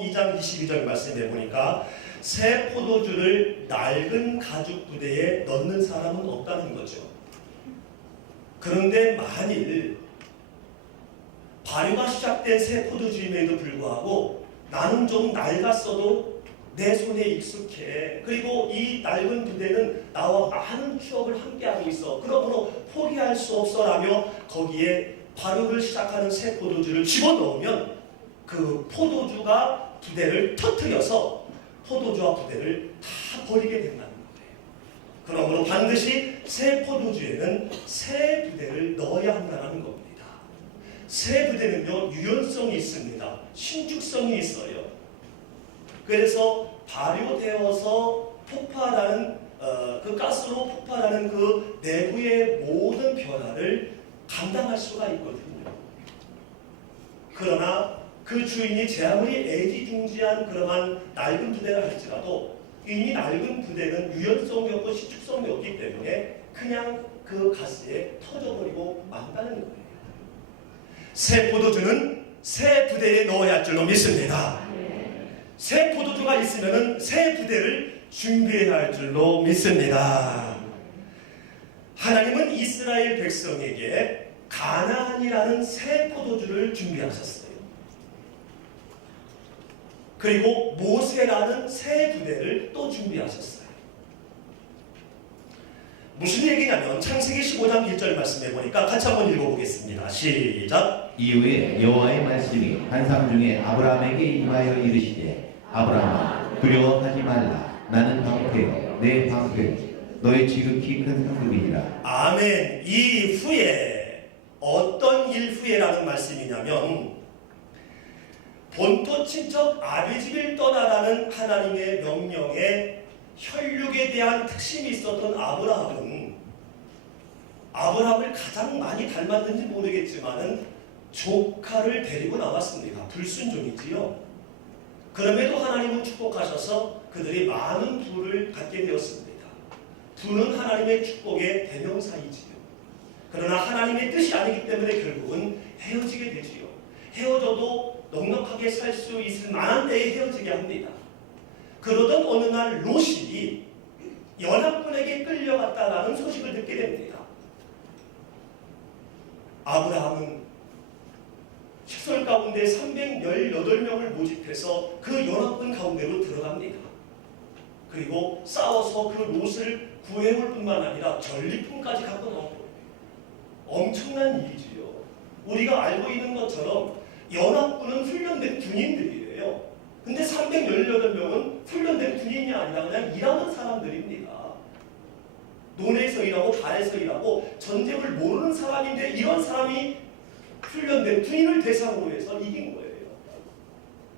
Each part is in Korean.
마태복음 2장 22절 말씀해 보니까 새 포도주를 낡은 가죽 부대에 넣는 사람은 없다는 거죠. 그런데 만일 발효가 시작된 새 포도주임에도 불구하고 나는 좀 낡았어도 내 손에 익숙해. 그리고 이 낡은 부대는 나와 많은 추억을 함께하고 있어. 그러므로 포기할 수 없어 라며 거기에 발효를 시작하는 새 포도주를 집어넣으면 그 포도주가 부대를 터뜨려서 포도주와 부대를 다 버리게 된다는 거예요. 그러므로 반드시 새 포도주에는 새 부대를 넣어야 한다는 겁니다. 새 부대는요, 유연성이 있습니다. 신축성이 있어요. 그래서 발효되어서 폭발하는 그 가스로 폭발하는 그 내부의 모든 변화를 감당할 수가 있거든요. 그러나 그 주인이 제 아무리 애지중지한 그러한 낡은 부대를 할지라도 이미 낡은 부대는 유연성이 없고 신축성이 없기 때문에 그냥 그 가스에 터져버리고 만다는 거예요. 새 포도주는 새 부대에 넣어야 할 줄로 믿습니다. 새 포도주가 있으면 새 부대를 준비해야 할 줄로 믿습니다. 하나님은 이스라엘 백성에게 가나안이라는 새 포도주를 준비하셨어요. 그리고 모세라는 새 부대를 또 준비하셨어요. 무슨 얘기냐면 창세기 15장 1절 말씀해 보니까 같이 한번 읽어보겠습니다. 시작. 이후에 여호와의 말씀이 환상 중에 아브라함에게 임하여 이르시되 아브라함아 두려워하지 말라. 나는 방패요 내 방패 너의 지극히 큰 상급이니라. 아멘. 이 후에 어떤 일 후에라는 말씀이냐면 본토 친척 아비집을 떠나라는 하나님의 명령에 혈육에 대한 특심이 있었던 아브라함을 가장 많이 닮았는지 모르겠지만은 조카를 데리고 나왔습니다. 불순종이지요. 그럼에도 하나님은 축복하셔서 그들이 많은 부를 갖게 되었습니다. 부는 하나님의 축복의 대명사이지요. 그러나 하나님의 뜻이 아니기 때문에 결국은 헤어지게 되지요. 헤어져도 넉넉하게 살 수 있을 만한 때에 헤어지게 합니다. 그러던 어느 날 롯이 연합군에게 끌려갔다라는 소식을 듣게 됩니다. 아브라함은 식솔 가운데 318명을 모집해서 그 연합군 가운데로 들어갑니다. 그리고 싸워서 그 롯을 구해올 뿐만 아니라 전리품까지 갖고 나온 거예요. 엄청난 일이지요. 우리가 알고 있는 것처럼 연합군은 훈련된 군인들이에요. 근데 318명은 훈련된 군인이 아니라 그냥 일하는 사람들입니다. 논에서 일하고 달에서 일하고 전쟁을 모르는 사람인데 이런 사람이 훈련된 군인을 대상으로 해서 이긴 거예요.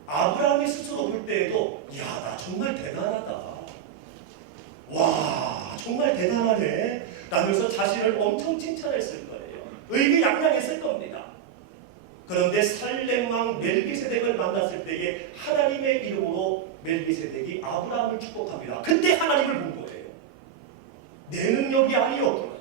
아브라함이 스스로 볼 때에도 나 정말 대단하다. 와 정말 대단하네 라면서 자신을 엄청 칭찬했을 거예요. 의기양양했을 겁니다. 그런데 살렘왕 멜기세덱을 만났을 때에 하나님의 이름으로 멜기세덱이 아브라함을 축복합니다. 그때 하나님을 본 거예요. 내 능력이 아니었구나.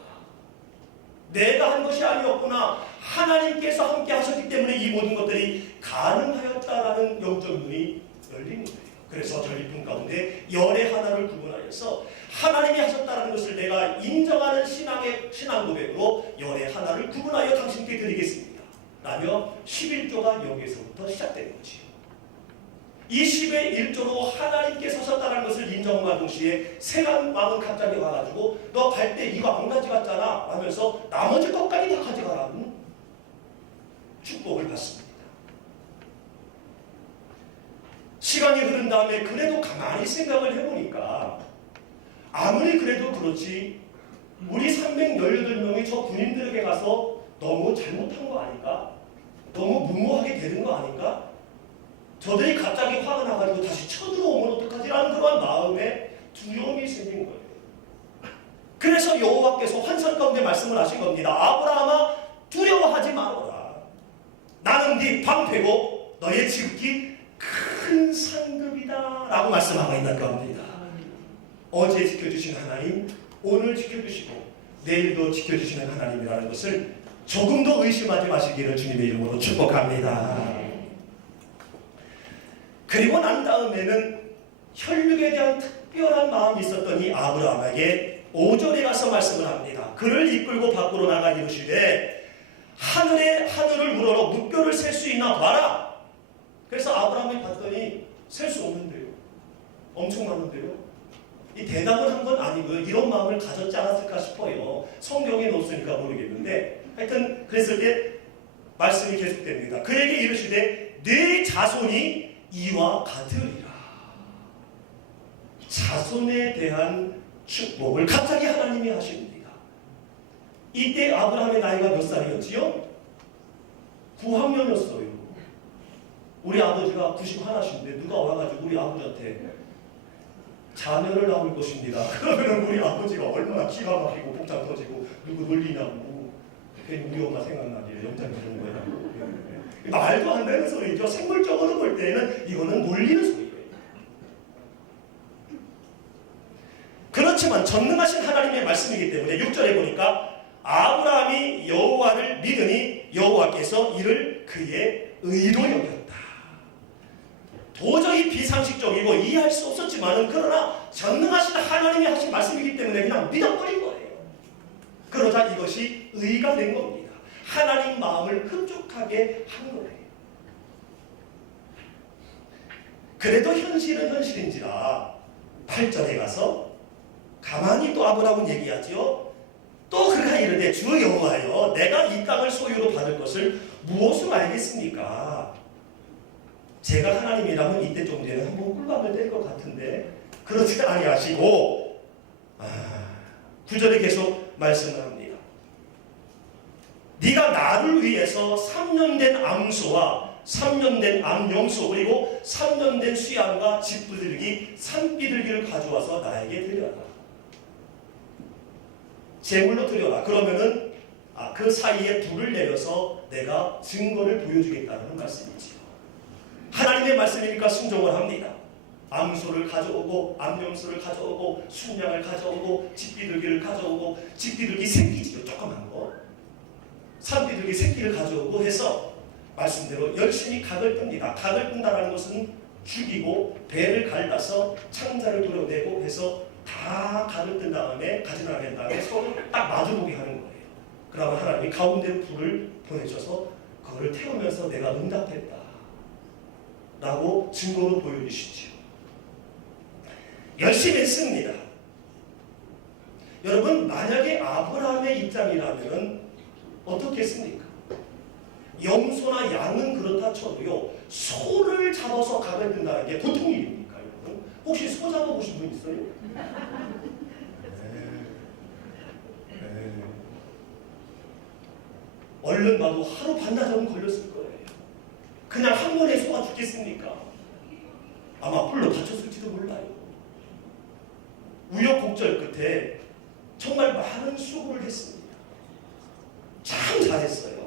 내가 한 것이 아니었구나. 하나님께서 함께 하셨기 때문에 이 모든 것들이 가능하였다라는 영적 눈이 열린 거예요. 그래서 전리품 가운데 열의 하나를 구분하여서 하나님이 하셨다는 것을 내가 인정하는 신앙 고백으로 열의 하나를 구분하여 당신께 드리겠습니다. 라며 11조가 여기에서부터 시작되는 거지요. 이 10의 1조로 하나님께 서셨다는 것을 인정과 동시에 세간왕은 갑자기 와가지고 너 갈 때 이거 안 가져갔잖아 하면서 나머지 것까지 다 가져가라는 축복을 받습니다. 시간이 흐른 다음에 그래도 가만히 생각을 해보니까 아무리 그래도 그렇지 우리 318명이 저 군인들에게 가서 너무 잘못한 거 아닌가? 너무 무모하게 되는 거 아닌가? 저들이 갑자기 화가 나가지고 다시 쳐들어오면 어떡하지라는 그런 마음에 두려움이 생긴 거예요. 그래서 여호와께서 환상 가운데 말씀을 하신 겁니다. 아브라함아 두려워하지 말아라. 나는 네 방패고 너의 지극히 큰 상급이다 라고 말씀하고 있는 겁니다. 어제 지켜주신 하나님 오늘 지켜주시고 내일도 지켜주시는 하나님이라는 것을 조금도 의심하지 마시기를 주님의 이름으로 축복합니다. 그리고 난 다음에는 혈육에 대한 특별한 마음이 있었던 이 아브라함에게 5절에 가서 말씀을 합니다. 그를 이끌고 밖으로 나가 이르시되 하늘을 우러러 무뼈를 셀 수 있나 봐라. 그래서 아브라함이 봤더니 셀 수 없는데요. 엄청 많은데요. 이 대답을 한 건 아니고요. 이런 마음을 가졌지 않았을까 싶어요. 성경에 없으니까 모르겠는데 하여튼 그랬을 때 말씀이 계속됩니다. 그에게 이르시되 네 자손이 이와 같으리라. 자손에 대한 축복을 갑자기 하나님이 하십니다. 이때 아브라함의 나이가 몇 살이었지요? 9학년이었어요. 우리 아버지가 91이신데 누가 와가지고 우리 아버지한테 자녀를 낳을 것입니다. 그러면 우리 아버지가 얼마나 기가 막히고 복장 터지고 누구 놀리냐고. 괜히 우리 엄마 생각나게 영장 주는 거냐고. 말도 안 되는 소리죠. 생물적으로 볼 때는 이거는 놀리는 소리예요. 그렇지만 전능하신 하나님의 말씀이기 때문에 6절에 보니까 아브라함이 여호와를 믿으니 여호와께서 이를 그의 의로 여겼다. 도저히 비상식적이고 이해할 수 없었지만은 그러나 전능하신 하나님이 하신 말씀이기 때문에 그냥 믿어버린 거예요. 그러자 이것이 의가 된 겁니다. 하나님 마음을 흡족하게 한 거예요. 그래도 현실은 현실인지라 8절에 가서 가만히 또 아브라함은 얘기하지요. 또 그가 이르되 주 여호와여 내가 이 땅을 소유로 받을 것을 무엇으로 알겠습니까? 제가 하나님이라면 이때 정도에는 한번 꿀밤을 뗄 것 같은데 그렇지 아니하시고 9절에 계속 말씀을 합니다. 네가 나를 위해서 3년 된 암소와 3년 된 암염소 그리고 3년 된 수양과 집비둘기 산비둘기를 가져와서 나에게 드려라. 제물로 드려라. 그러면은 그 사이에 불을 내려서 내가 증거를 보여주겠다는 말씀이지요. 하나님의 말씀이니까 순종을 합니다. 암소를 가져오고 암염소를 가져오고 순양을 가져오고 집비둘기를 가져오고 집비둘기 새끼지요. 조그만 거. 산비둘기 새끼를 가져오고 해서 말씀대로 열심히 각을 뜹니다. 각을 뜬다는 것은 죽이고 배를 갈라서 창자를 도려내고 해서 다 각을 뜬 다음에 가지런하게 한 다음에 서로 딱 마주보게 하는 거예요. 그러면 하나님이 가운데로 불을 보내셔서 그거를 태우면서 내가 응답했다 라고 증거로 보여주시죠. 열심히 했습니다. 여러분 만약에 아브라함의 입장이라면 어떻겠습니까? 염소나 양은 그렇다 쳐도요 소를 잡아서 각을 뜬다는 게 보통 일입니까? 여러분? 혹시 소 잡아보신 분 있어요? 네. 얼른 봐도 하루 반나절은 걸렸을 거예요. 그냥 한 번에 소가 죽겠습니까? 아마 불로 다쳤을지도 몰라요. 우여곡절 끝에 정말 많은 수고를 했습니다. 참 잘했어요.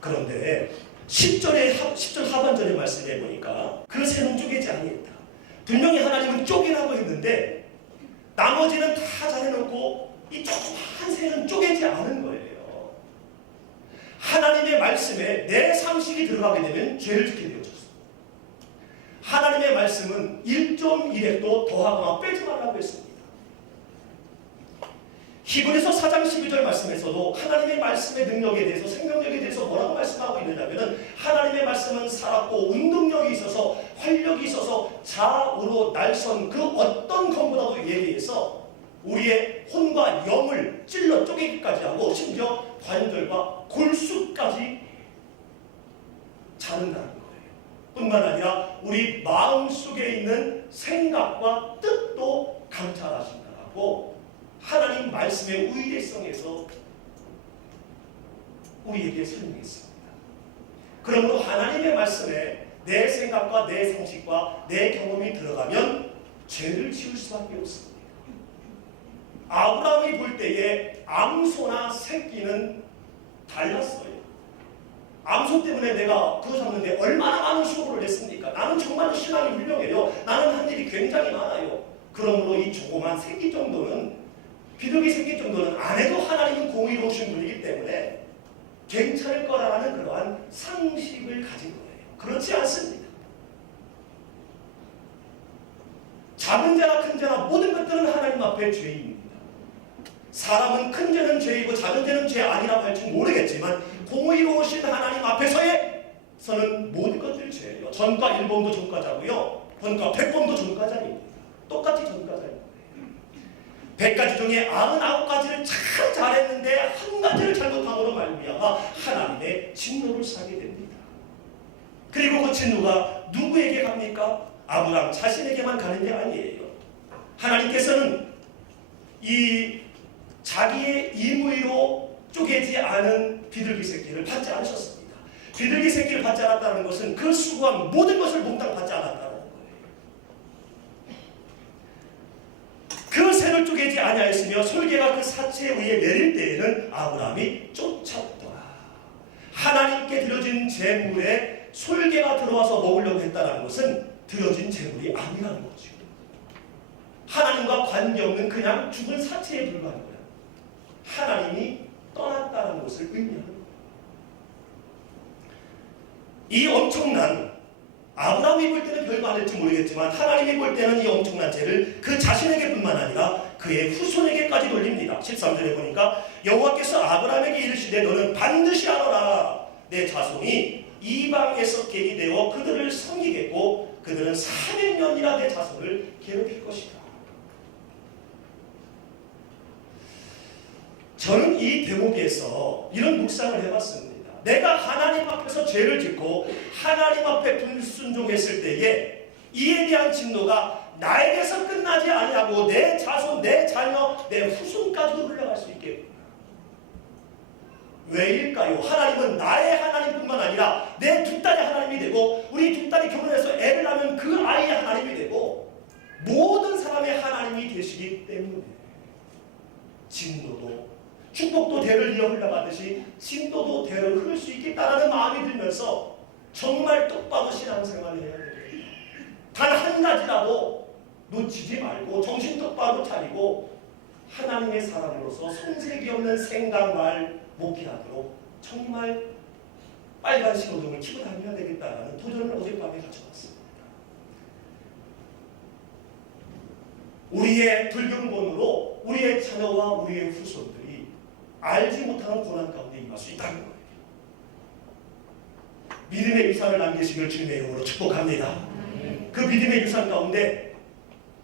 그런데 10절 하반절의 말씀해 보니까 그 새는 쪼개지 아니했다. 분명히 하나님은 쪼개라고 했는데 나머지는 다 잘해놓고 이 조그만 새는 쪼개지 않은 거예요. 하나님의 말씀에 내 상식이 들어가게 되면 죄를 짓게 되어졌어. 하나님의 말씀은 1.1획도 더하거나 빼지 말라고 했습니다. 히브리서 4장 12절 말씀에서도 하나님의 말씀의 능력에 대해서 생명력에 대해서 뭐라고 말씀하고 있느냐면 하나님의 말씀은 살았고 운동력이 있어서 활력이 있어서 좌우로 날선 그 어떤 것보다도 예리해서 우리의 혼과 영을 찔러 쪼개기까지 하고 심지어 관절과 골수까지 자른다는 거예요. 뿐만 아니라 우리 마음속에 있는 생각과 뜻도 감찰하신다고 하나님 말씀의 의례성에서 우리에게 설명했습니다. 그러므로 하나님의 말씀에 내 생각과 내 상식과 내 경험이 들어가면 죄를 지을 수밖에 없습니다. 아브라함이 볼 때에 암소나 새끼는 달랐어요. 암소 때문에 내가 그거 잡는데 얼마나 많은 수고를 했습니까? 나는 정말 신앙이 훌륭해요. 나는 한 일이 굉장히 많아요. 그러므로 이 조그만 새끼 정도는 비둘기 새끼 정도는 안 해도 하나님은 공의로우신 분이기 때문에 괜찮을 거라는 그러한 상식을 가진 거예요. 그렇지 않습니다. 작은 죄나 큰 죄나 모든 것들은 하나님 앞에 죄입니다. 사람은 큰 죄는 죄이고 작은 죄는 죄 아니라고 할지 모르겠지만 공의로우신 하나님 앞에서는 모든 것들이 죄예요. 전과 1범도 전과자고요. 전과 100범도 전과자입니다. 똑같이 전과자입니다. 100가지 중에 99가지를 참 잘했는데 한 가지를 잘못함으로 말미암아 하나님의 진노를 사게 됩니다. 그리고 그 진노가 누구에게 갑니까? 아브라함 자신에게만 가는 게 아니에요. 하나님께서는 이 자기의 임의로 쪼개지 않은 비둘기 새끼를 받지 않으셨습니다. 비둘기 새끼를 받지 않았다는 것은 그 수고한 모든 것을 몽땅 받지 않았다는 거예요. 그 새를 쪼개지 아니하였으며 솔개가 그 사체에 의해 내릴 때에는 아브라함이 쫓았더라. 하나님께 드려진 제물에 솔개가 들어와서 먹으려고 했다는 것은 드려진 제물이 아니라는 거죠. 하나님과 관계없는 그냥 죽은 사체에 불과한 거예요. 하나님이 떠났다는 것을 의미하는 거예요. 이 엄청난, 아브라함이 볼 때는 별거 아닐지 모르겠지만 하나님이 볼 때는 이 엄청난 죄를 그 자신에게뿐만 아니라 그의 후손에게까지 돌립니다. 13절에 보니까 여호와께서 아브라함에게 이르시되 너는 반드시 알아라. 내 자손이 이방에서 객이 되어 그들을 섬기겠고 그들은 400년이나 내 자손을 괴롭힐 것이다. 저는 이 대목에서 이런 묵상을 해봤습니다. 내가 하나님 앞에서 죄를 짓고 하나님 앞에 불순종했을 때에 이에 대한 진노가 나에게서 끝나지 아니하고 내 자손, 내 자녀, 내 후손까지도 흘러갈 수 있겠구나. 왜일까요? 하나님은 나의 하나님뿐만 아니라 내 두 딸이 하나님이 되고 우리 두 딸이 결혼해서 애를 낳으면 그 아이의 하나님이 되고 모든 사람의 하나님이 되시기 때문에 진노도 축복도 대를 이어 흘러가듯이 진노도 대를 흐를 수 있겠다라는 마음이 들면서 정말 똑바로 신앙생활을 해야 됩니다. 단 한 가지라도 놓치지 말고 정신 똑바로 차리고 하나님의 사람으로서 손색이 없는 생각, 말, 목회하도록 정말 빨간 신호등을 켜고 다녀야 되겠다라는 도전을 어젯밤에 가져왔습니다. 우리의 불경본으로 우리의 자녀와 우리의 후손들이 알지 못하는 고난 가운데 임할 수 있다는 거예요. 믿음의 유산을 남기시길 주님의 이름으로 축복합니다. 그 믿음의 유산 가운데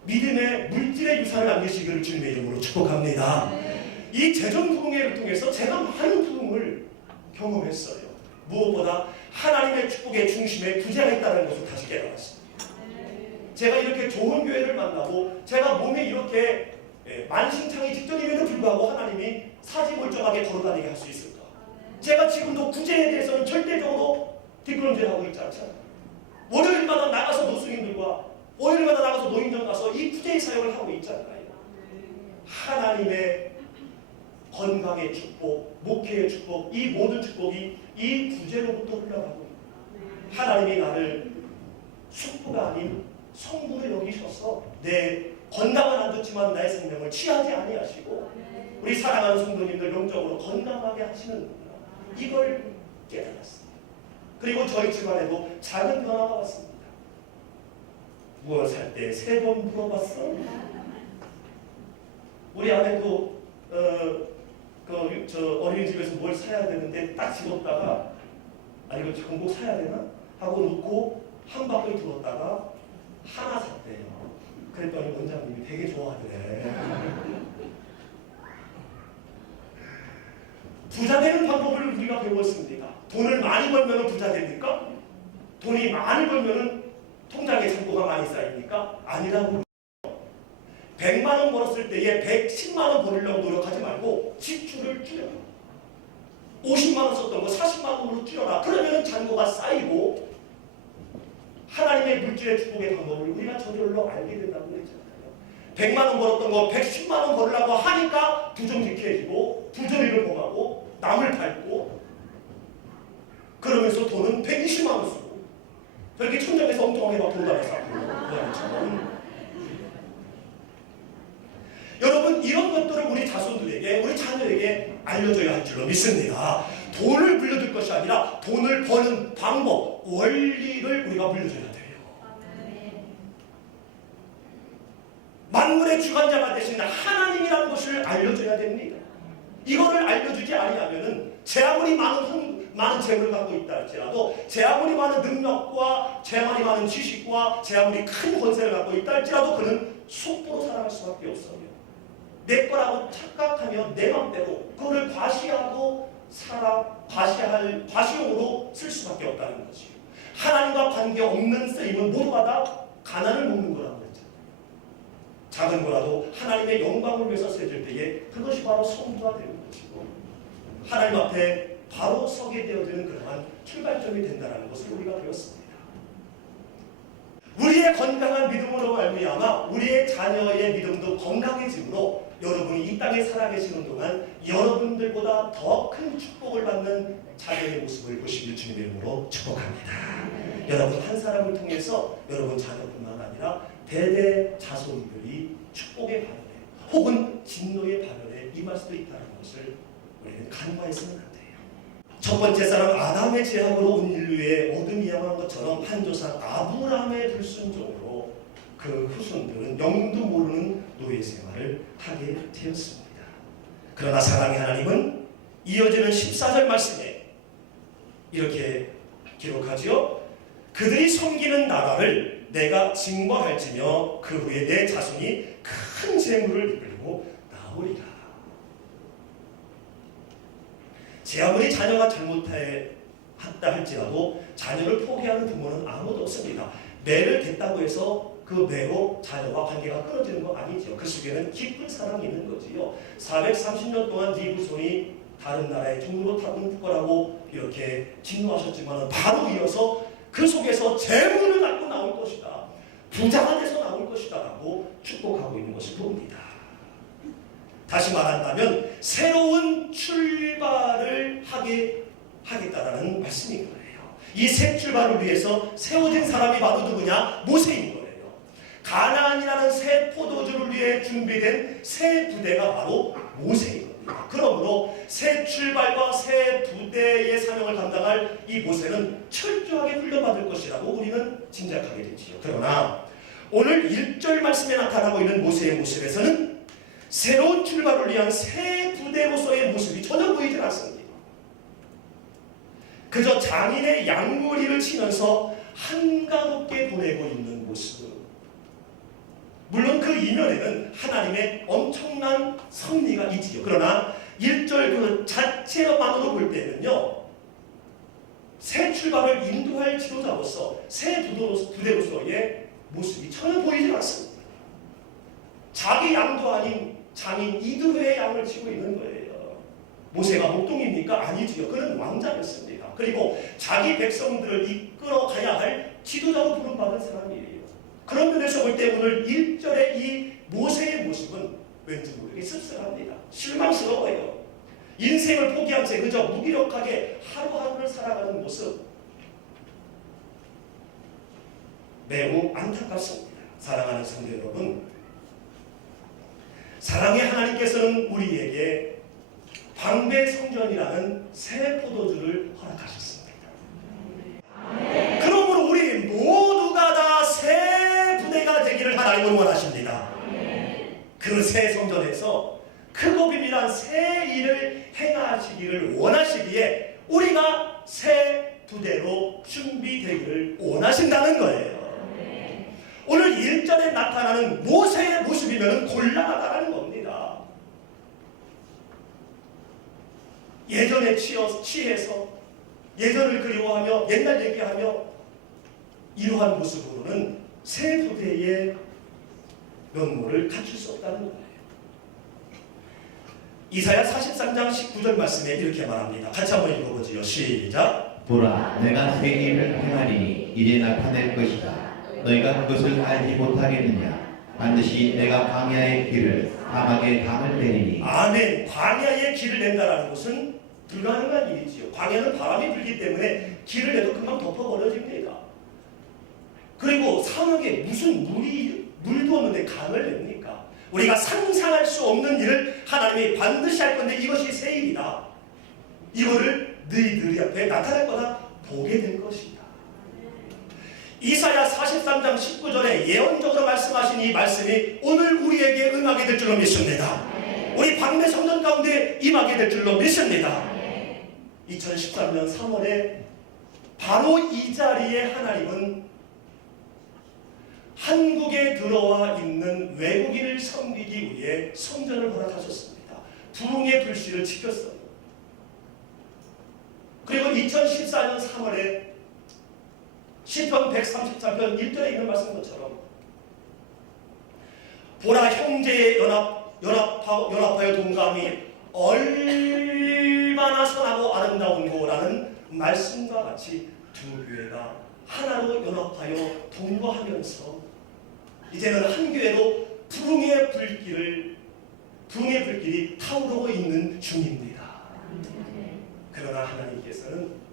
믿음의 물질의 유산을 남기시기를 주님의 이름으로 축복합니다. 이 재정 부흥회를 통해서 제가 많은 부흥을 경험했어요. 무엇보다 하나님의 축복의 중심에 부자가 있다는 것을 다시 깨달았습니다. 제가 이렇게 좋은 교회를 만나고 제가 몸에 이렇게 만신창이 직전임에도 불구하고 하나님이 사지멀쩡하게 걸어다니게 할 수 있을까? 제가 지금도 구제에 대해서는 절대적으로 뒷걸음질하고 있지 않잖아요. 월요일마다 나가서 노숙인들과 월요일마다 나가서 노인정 가서 이 구제의 사역을 하고 있잖아요. 하나님의 건강의 축복, 목회의 축복, 이 모든 축복이 이 구제로부터 흘러가고 있다. 하나님이 나를 숙부가 아닌 성부를 여기셔서 내 건강은 안 좋지만 나의 생명을 취하지 아니하시고 우리 사랑하는 성도님들 영적으로 건강하게 하시는구나. 이걸 깨달았습니다. 그리고 저희 집안에도 작은 변화가 왔습니다. 무엇 살 때 3번 물어봤어? 우리 아내도 저 어린이집에서 뭘 사야 되는데 딱 집었다가 이거 지금 꼭 사야 되나? 하고 놓고 한 바퀴 들었다가 하나 샀대요. 그랬더니 원장님이 되게 좋아하더래. 부자 되는 방법을 우리가 배웠습니다. 돈을 많이 벌면 부자 됩니까? 돈이 많이 벌면 통장에 잔고가 많이 쌓입니까? 아니라고. 100만 원 벌었을 때에 110만 원 벌으려고 노력하지 말고 지출을 줄여라. 50만 원 썼던 거 40만 원으로 줄여라. 그러면 잔고가 쌓이고 하나님의 물질의 축복의 방법을 우리가 저절로 알게 된다고 그랬잖아요. 100만 원 벌었던 거 110만 원 벌으려고 하니까 부정직해지고 부조리를 범하고 남을 밟고 그러면서 돈은 120만 원 쓰고 저렇게 천장에서 엉뚱하게 막 돌아다니면서 여러분 이런 것들을 우리 자손들에게 우리 자녀에게 알려줘야 할 줄로 믿습니다. 돈을 물려줄 것이 아니라 돈을 버는 방법, 원리를 우리가 물려줘야 돼요. 만물의 주관자가 되신 하나님이라는 것을 알려줘야 됩니다. 이거를 알려주지 아니하면은 제 아무리 많은 재물을 갖고 있다 할지라도, 제 아무리 많은 능력과 제 아무리 많은 지식과 제 아무리 큰 권세를 갖고 있다 할지라도 그는 속보로 살아갈 수밖에 없어요. 내 거라고 착각하며 내 맘대로 그거를 과시하고 과시용으로 쓸 수밖에 없다는 거지요. 하나님과 관계없는 쓰임은 모두가 다 가난을 먹는 거라고 했잖아요. 작은 거라도 하나님의 영광을 위해서 쓰여질 때에 그것이 바로 성부가 되는 것이고, 하나님 앞에 바로 서게 되어지는 그러한 출발점이 된다는 것을 우리가 배웠습니다. 우리의 건강한 믿음으로 말미암아 우리의 자녀의 믿음도 건강해지므로 여러분이 이 땅에 살아계시는 동안 여러분들보다 더 큰 축복을 받는 자녀의 모습을 보시길 주님의 이름으로 축복합니다. 여러분 한 사람을 통해서 여러분 자녀뿐만 아니라 대대 자손들이 축복의 발현에 혹은 진노의 발현에 임할 수도 있다는 것을 우리는 간과해서는 안 돼요. 첫 번째 사람 아담의 죄악으로 온 인류의 어둠이 향한 것처럼 한 조상 아브라함의 불순종으로 그 후손들은 영도 모르는 노예 생활을 하게 되었습니다. 그러나 사랑의 하나님은 이어지는 14절 말씀에 이렇게 기록하지요. 그들이 섬기는 나라를 내가 징벌할지며 그 후에 내 자손이 큰 재물을 이끌고 나오리라. 제 아무리 자녀가 잘못했다 할지라도 자녀를 포기하는 부모는 아무도 없습니다. 매를 댔다고 해서 그 매로 자녀와 관계가 끊어지는 건 아니죠. 그 속에는 깊은 사랑이 있는 거지요. 430년 동안 네 후손이 다른 나라의 종으로 타는 거라고 이렇게 진노하셨지만 바로 이어서 그 속에서 재물을 갖고 나올 것이다, 부자가 돼서 나올 것이다 라고 축복하고 있는 것을 봅니다. 다시 말한다면 새로운 출발을 하겠다라는 말씀인 거예요. 이 새 출발을 위해서 세워진 사람이 바로 누구냐? 모세인 거예요. 가나안이라는 새 포도주를 위해 준비된 새 부대가 바로 모세인 겁니다. 그러므로 새 출발과 새 부대의 사명을 감당할 이 모세는 철저하게 훈련받을 것이라고 우리는 짐작하게 되지요. 그러나 오늘 1절 말씀에 나타나고 있는 모세의 모습에서는 새로운 출발을 위한 새 부대로서의 모습이 전혀 보이질 않습니다. 그저 장인의 양무리를 치면서 한가롭게 보내고 있는 모습. 물론 그 이면에는 하나님의 엄청난 섭리가 있지요. 그러나 1절 그 자체만으로 볼 때는요, 새 출발을 인도할 지도자로서 새 부대로서의 모습이 전혀 보이지 않습니다. 자기 양도 아닌 장인 이드로의 양을 치고 있는 거예요. 모세가 목동입니까? 아니지요. 그는 왕자였습니다. 그리고 자기 백성들을 이끌어 가야 할 지도자로 부름받은 사람이에요. 그런 면에서 볼 때 오늘 1절의 이 모세의 모습은 왠지 모르게 씁쓸합니다. 실망스러워요. 인생을 포기한 채 그저 무기력하게 하루하루를 살아가는 모습, 매우 안타깝습니다. 사랑하는 성도 여러분, 사랑의 하나님께서는 우리에게 광배 성전이라는 새 포도주를 허락하셨습니다. 그러므로 우리 모두가 다 새 부대가 되기를 하나님은 원하십니다. 그 새 성전에서 크고 비밀한 새 일을 행하시기를 원하시기에 우리가 새 부대로 준비되기를 원하신다는 거예요. 오늘 1절에 나타나는 모세의 모습이면 곤란하다는 겁니다. 예전에 취해서 예전을 그리워하며 옛날 얘기하며 이러한 모습으로는 새 부대의 면모를 갖출 수 없다는 거예요. 이사야 43장 19절 말씀에 이렇게 말합니다. 같이 한번 읽어보지요. 시작. 보라, 내가 새 일을 행하리니 이제 나타낼 것이다. 너희가 그것을 알지 못하겠느냐? 반드시 내가 광야의 길을 사막의 강을 내리니. 아멘. 광야의 길을 낸다라는 것은 불가능한 일이지요. 광야는 바람이 불기 때문에 길을 내도 금방 덮어버려집니다. 그리고 사막에 무슨 물도 없는데 강을 냅니까? 우리가 상상할 수 없는 일을 하나님이 반드시 할 건데 이것이 새 일이다. 이거를 너희들 앞에 나타날 거다 보게 될 것이다. 이사야 43장 19절에 예언적으로 말씀하신 이 말씀이 오늘 우리에게 응하게 될 줄로 믿습니다. 우리 방배 성전 가운데 임하게 될 줄로 믿습니다. 2013년 3월에 바로 이 자리에 하나님은 한국에 들어와 있는 외국인을 섬기기 위해 성전을 허락하셨습니다. 부흥의 불씨를 지켰어요. 그리고 2014년 3월에 시편 133편 1절에 있는 말씀 것처럼 보라 형제의 연합하여 동감이 얼마나 선하고 아름다운 거라는 말씀과 같이 두 교회가 하나로 연합하여 동거하면서 이제는 한 교회로 부흥의 불길이 타오르고 있는 중입니다. 그러나 하나님께서는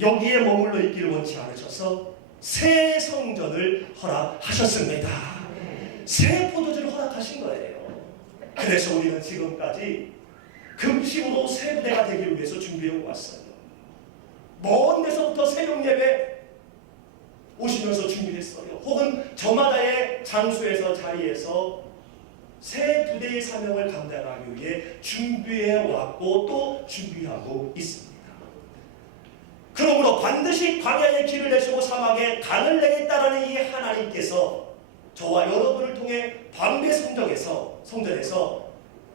여기에 머물러 있기를 원치 않으셔서 새 성전을 허락하셨습니다. 새 포도주를 허락하신 거예요. 그래서 우리는 지금까지 금식으로 새 부대가 되기 위해서 준비해 왔어요. 먼 데서부터 새벽 예배 오시면서 준비했어요. 혹은 저마다의 장소에서 자리에서 새 부대의 사명을 감당하기 위해 준비해 왔고 또 준비하고 있습니다. 그러므로 반드시 광야의 길을 내시고 사막에 강을 내겠다라는 이 하나님께서 저와 여러분을 통해 방배 성전에서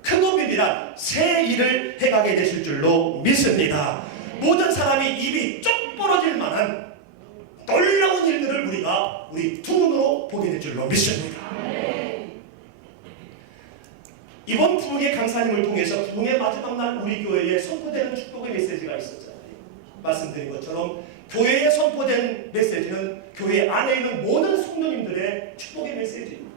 크고 비밀한 새 일을 해가게 되실 줄로 믿습니다. 모든 사람이 입이 쩍 벌어질 만한 놀라운 일들을 우리 두 눈으로 보게 될 줄로 믿습니다. 이번 부흥의 강사님을 통해서 부흥의 마지막 날 우리 교회에 선포되는 축복의 메시지가 있었잖아요. 말씀드린 것처럼 교회에 선포된 메시지는 교회 안에 있는 모든 성도님들의 축복의 메시지입니다.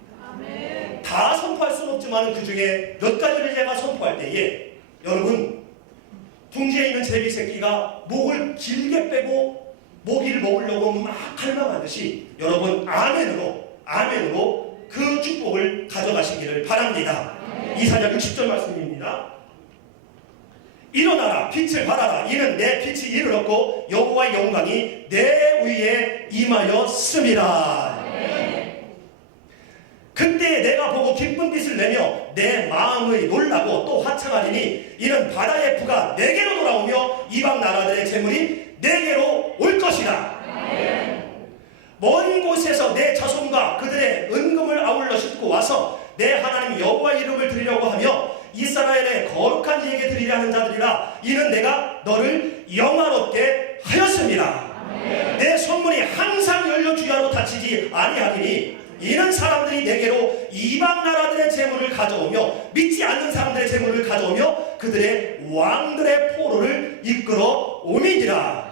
다 선포할 수는 없지만 그 중에 몇 가지를 제가 선포할 때에 여러분 둥지에 있는 제비 새끼가 목을 길게 빼고 모기를 먹으려고 막 갈망하듯이 여러분 아멘으로 그 축복을 가져가시기를 바랍니다. 이사야 60절 말씀입니다. 일어나라 빛을 발하라 이는 내 빛이 이르렀고 여호와의 영광이 내 위에 임하였음이라. 그때 내가 보고 기쁜 빛을 내며 내 마음의 놀라고 또 화창하리니 이는 바다의 부가 내게로 돌아오며 이방 나라들의 재물이 내게로 올 것이라. 먼 곳에서 내 자손과 그들의 은금을 아울러 싣고 와서 내 하나님 여호와의 이름을 드리려고 하며 이스라엘의 거룩한 이에게 드리려는 자들이라. 이는 내가 너를 영화롭게 하였습니다. 내 손문이 항상 열려 주야로 닫히지 아니하리니 이는 사람들이 내게로 이방 나라들의 재물을 가져오며 믿지 않는 사람들의 재물을 가져오며 그들의 왕들의 포로를 이끌어 오미니라.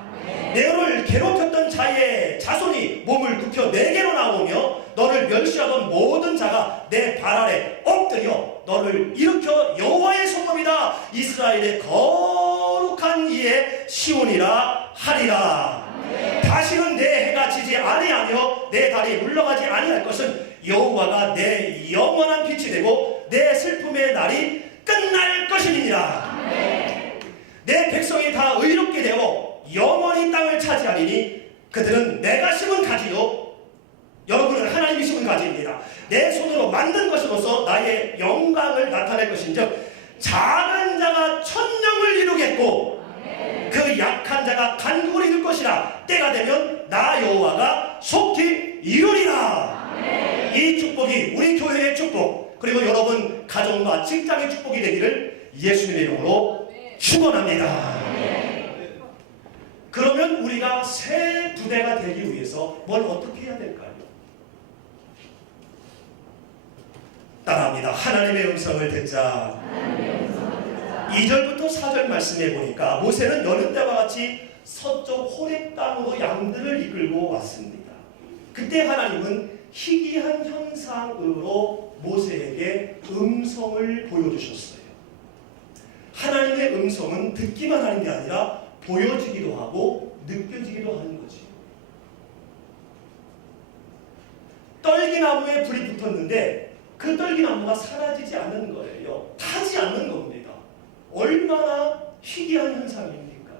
너를 괴롭혔던 자의 자손이 몸을 굽혀 내게로 나오며 너를 멸시하던 모든 자가 내 발 아래 엎드려 너를 일으켜 여호와의 성읍이다 이스라엘의 거룩한 이의 시온이라 하리라. 다시는 내 해가 지지 아니하며 내 달이 물러가지 아니할 것은 여호와가 내 영원한 빛이 되고 내 슬픔의 날이 끝날 것이니라. 내 백성이 다 의롭게 되어 영원히 땅을 차지하리니 그들은 내가 심은 가지요 여러분은 하나님이 심은 가지입니다. 내 손으로 만든 것으로서 나의 영광을 나타낼 것인즉 작은 자가 천명을 이루겠고 그 약한 자가 간국을 이룰 것이라. 때가 되면 나 여호와가 속히 이루리라. 이 축복이 우리 교회의 축복 그리고 여러분 가정과 직장의 축복이 되기를 예수님의 이름으로 축원합니다. 그러면 우리가 새 부대가 되기 위해서 뭘 어떻게 해야 될까요? 따라합니다. 하나님의 음성을 듣자. 2절부터 4절 말씀해 보니까 모세는 여느 때와 같이 서쪽 호렙 땅으로 양들을 이끌고 왔습니다. 그때 하나님은 희귀한 현상으로 모세에게 음성을 보여주셨어요. 하나님의 음성은 듣기만 하는 게 아니라 보여지기도 하고 느껴지기도 하는 거지. 떨기나무에 불이 붙었는데 그 떨기나무가 사라지지 않는 거예요. 타지 않는 겁니다. 얼마나 희귀한 현상입니까?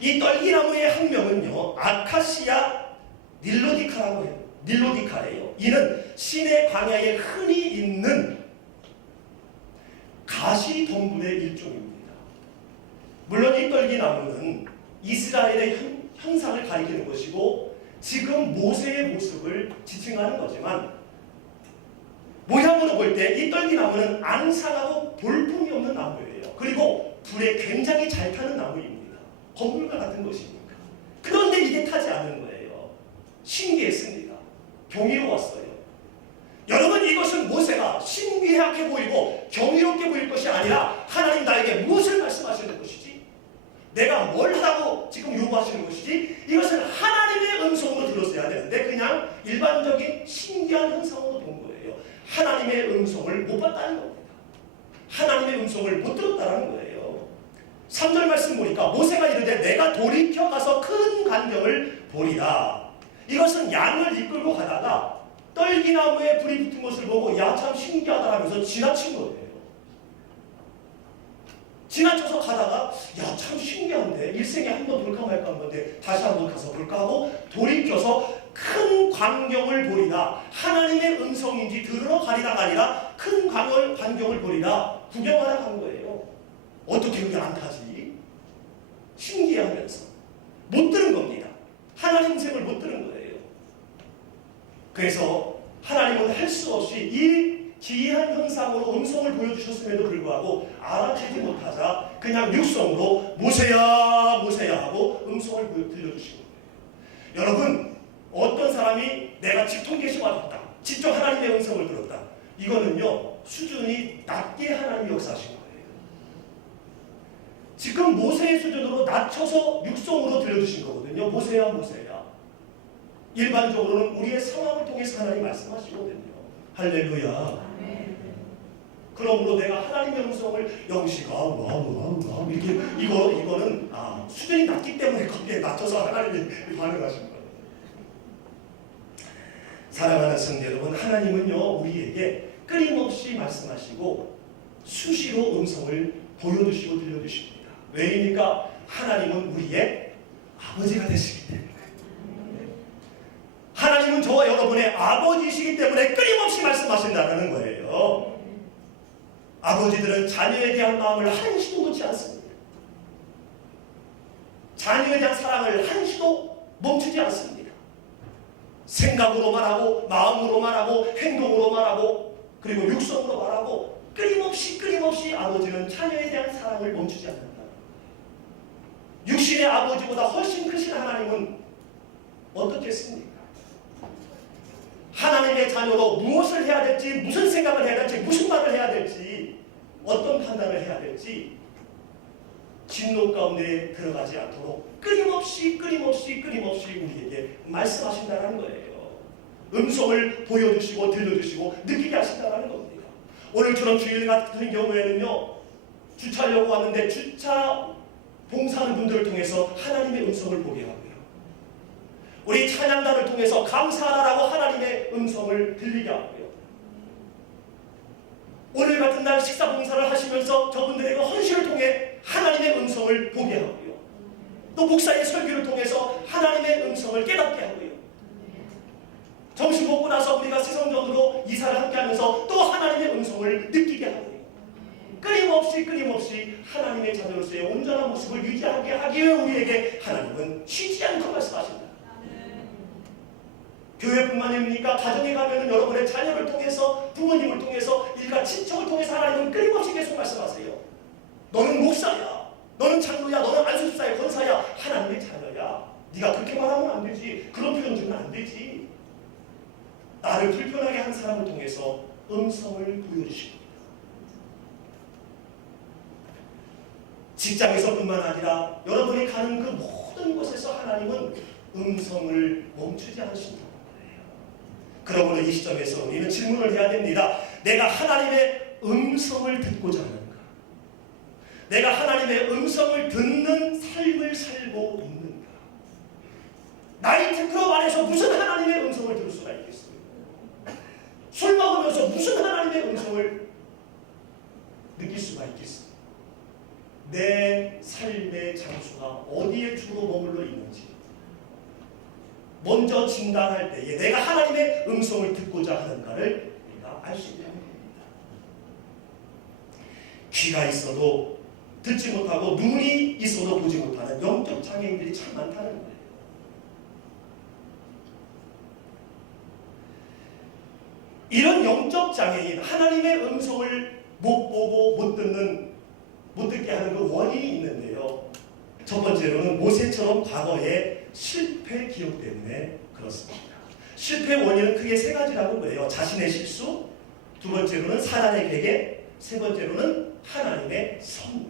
이 떨기나무의 학명은요, 아카시아 닐로디카라고 해요. 닐로디카래요. 이는 시내 광야에 흔히 있는 가시덤불의 일종입니다. 물론 이 떨기나무는 이스라엘의 형상을 가리키는 것이고 지금 모세의 모습을 지칭하는 거지만 모양으로 볼 때 이 떨기나무는 앙상하고 볼품이 없는 나무예요. 그리고 불에 굉장히 잘 타는 나무입니다. 건물과 같은 것이니까. 그런데 이게 타지 않는 거예요. 신기했습니다. 경이로웠어요. 여러분, 이것은 모세가 신기하게 보이고 경이롭게 보일 것이 아니라 하나님 나에게 무엇을 말씀하시는 것이지? 내가 뭘 하라고 지금 요구하시는 것이지? 이것은 하나님의 음성으로 들었어야 되는데 그냥 일반적인 신기한 형상으로 본 거예요. 하나님의 음성을 못 봤다는 겁니다. 하나님의 음성을 못 들었다는 거예요. 3절 말씀 보니까 모세가 이르되 내가 돌이켜 가서 큰 광경을 보리라. 이것은 양을 이끌고 가다가 떨기나무에 불이 붙은 것을 보고 야 참 신기하다라면서 지나친 거예요. 지나쳐서 가다가 야 참 신기한데 일생에 한 번 볼까 말까 한 건데 다시 한 번 가서 볼까 하고 돌이켜서 큰 광경을 보리라. 하나님의 음성인지 들으러 가리라가 아니라 큰 광경을 보리라. 구경하러 간 거예요. 어떻게 그게 안 타지? 신기하면서 못 들은 겁니다. 하나님 음성을 못 들은 거예요. 그래서 하나님은 할 수 없이 이 기이한 형상으로 음성을 보여주셨음에도 불구하고 알아채지 못하자 그냥 육성으로 모세야 모세야 하고 음성을 들려주신 거예요. 여러분, 어떤 사람이 내가 직통계시 받았다, 직접 하나님의 음성을 들었다, 이거는요 수준이 낮게 하나님이 역사하신 거예요. 지금 모세의 수준으로 낮춰서 육성으로 들려주신 거거든요. 모세야 모세야. 일반적으로는 우리의 상황을 통해서 하나님 말씀하시거든요. 할렐루야. 그러므로 내가 하나님의 음성을 영시가 와우 이렇게 이거는 수준이 낮기 때문에 거기에 낮춰서 하나님이 반응하신 거예요. 사랑하는 성도 여러분, 하나님은요 우리에게 끊임없이 말씀하시고 수시로 음성을 보여주시고 들려주십니다. 왜입니까? 하나님은 우리의 아버지가 되시기 때문에. 하나님은 저와 여러분의 아버지이시기 때문에 끊임없이 말씀하신다는 거예요. 아버지들은 자녀에 대한 마음을 한시도 놓지 않습니다. 자녀에 대한 사랑을 한시도 멈추지 않습니다. 생각으로 말하고 마음으로 말하고 행동으로 말하고 그리고 육성으로 말하고 끊임없이 아버지는 자녀에 대한 사랑을 멈추지 않는다. 육신의 아버지보다 훨씬 크신 하나님은 어떻겠습니까? 하나님의 자녀로 무엇을 해야 될지, 무슨 생각을 해야 될지, 무슨 말을 해야 될지, 어떤 판단을 해야 될지 진노 가운데 들어가지 않도록 끊임없이 우리에게 말씀하신다는 거예요. 음성을 보여주시고 들려주시고 느끼게 하신다는 겁니다. 오늘처럼 주일 같은 경우에는요, 주차하려고 하는데 주차 봉사하는 분들을 통해서 하나님의 음성을 보게 하고요. 우리 찬양단을 통해서 감사하라고 하나님의 음성을 들리게 하고요. 오늘 같은 날 식사 봉사를 하시면서 저분들에게 헌신을 통해 하나님의 음성을 보게 하고요. 또 목사의 설교를 통해서 하나님의 음성을 깨닫게 하고요. 점심 먹고 나서 우리가 세성전으로 이사를 함께 하면서 또 하나님의 음성을 느끼게 하고요. 끊임없이 하나님의 자녀로서의 온전한 모습을 유지하게 하기 위해 우리에게 하나님은 쉬지 않고 말씀하신다. 교회뿐만입니까? 가정에 가면은 여러분의 자녀를 통해서, 부모님을 통해서, 일가 친척을 통해서 하나님은 끊임없이 계속 말씀하세요. 너는 목사야, 너는 장로야, 너는 안수사야, 권사야, 하나님의 자녀야. 네가 그렇게 말하면 안 되지, 그런 표현 주면 안 되지. 나를 불편하게 한 사람을 통해서 음성을 보여주십니다. 직장에서뿐만 아니라 여러분이 가는 그 모든 곳에서 하나님은 음성을 멈추지 않으신다. 그러므로 이 시점에서 우리는 질문을 해야 됩니다. 내가 하나님의 음성을 듣고자 하는가? 내가 하나님의 음성을 듣는 삶을 살고 있는가? 나이트클럽 안에서 무슨 하나님의 음성을 들을 수가 있겠어요? 술 먹으면서 무슨 하나님의 음성을 느낄 수가 있겠어요? 내 삶의 장소가 어디에 주로 머물러 있는지 먼저 진단할 때에 내가 하나님의 음성을 듣고자 하는가를 우리가 알 수 있다는 겁니다. 귀가 있어도 듣지 못하고 눈이 있어도 보지 못하는 영적 장애인들이 참 많다는 거예요. 이런 영적 장애인, 하나님의 음성을 못 보고 못 듣게 하는 그 원인이 있는데요. 첫 번째로는 모세처럼 과거의 실패 기억 때문에 그렇습니다. 실패 원인은 크게 세 가지라고 그래요. 자신의 실수, 두 번째로는 사단의 계획, 세 번째로는 하나님의 섭리.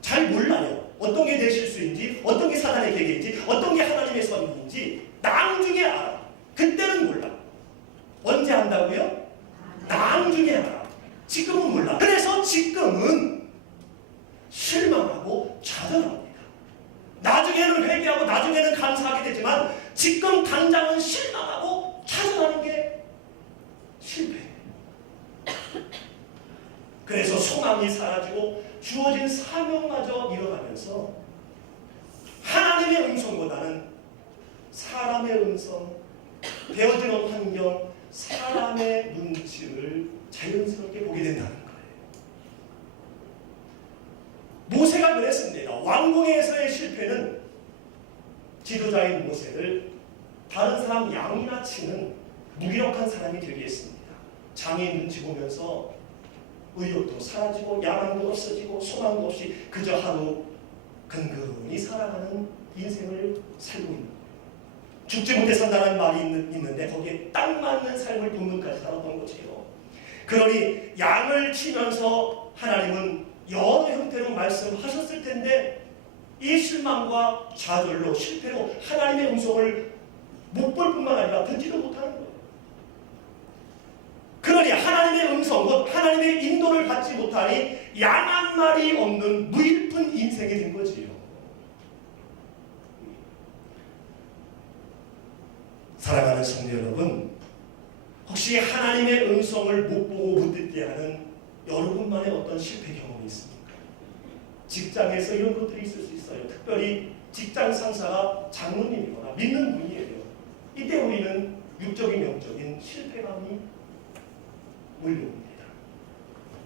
잘 몰라요. 어떤 게 내 실수인지, 어떤 게 사단의 계획인지, 어떤 게 하나님의 섭리인지 나중에 알아. 그때는 몰라. 언제 안다고요? 나중에 알아. 지금은 몰라. 그래서 지금은 실망하고 좌절합니다. 나중에는 회개하고 나중에는 감사하게 되지만 지금 당장은 실망하고 좌절하는 게 실패예요. 그래서 소망이 사라지고 주어진 사명마저 잃어가면서 하나님의 음성보다는 사람의 음성, 되어지는 환경, 사람의 눈치를 자연스럽게 보게 된다는 거예요. 모세가 그랬습니다. 왕궁에서의 실패는 지도자인 모세를 다른 사람 양이나 치는 무기력한 사람이 되게 했습니다. 장애인 눈치 보면서 의욕도 사라지고 야망도 없어지고 소망도 없이 그저 하루 근근히 살아가는 인생을 살고 있는 거예요. 죽지 못해 산다는 말이 있는데 거기에 딱 맞는 삶을 본문까지 살았던 거지요. 그러니 양을 치면서 하나님은 여러 형태로 말씀하셨을 텐데 이 실망과 좌절로 실패로 하나님의 음성을 못 볼 뿐만 아니라 듣지도 못하는 거예요. 그러니 하나님의 음성, 곧 하나님의 인도를 받지 못하니 양 한 마리 없는 무일푼 인생이 된 거지요. 사랑하는 성도 여러분, 혹시 하나님의 음성을 못 보고 못 듣게 하는 여러분만의 어떤 실패 경험이 있습니까? 직장에서 이런 것들이 있을 수 있어요. 특별히 직장 상사가 장로님이거나 믿는 분이에요. 이때 우리는 육적인 영적인 실패감이 몰려옵니다.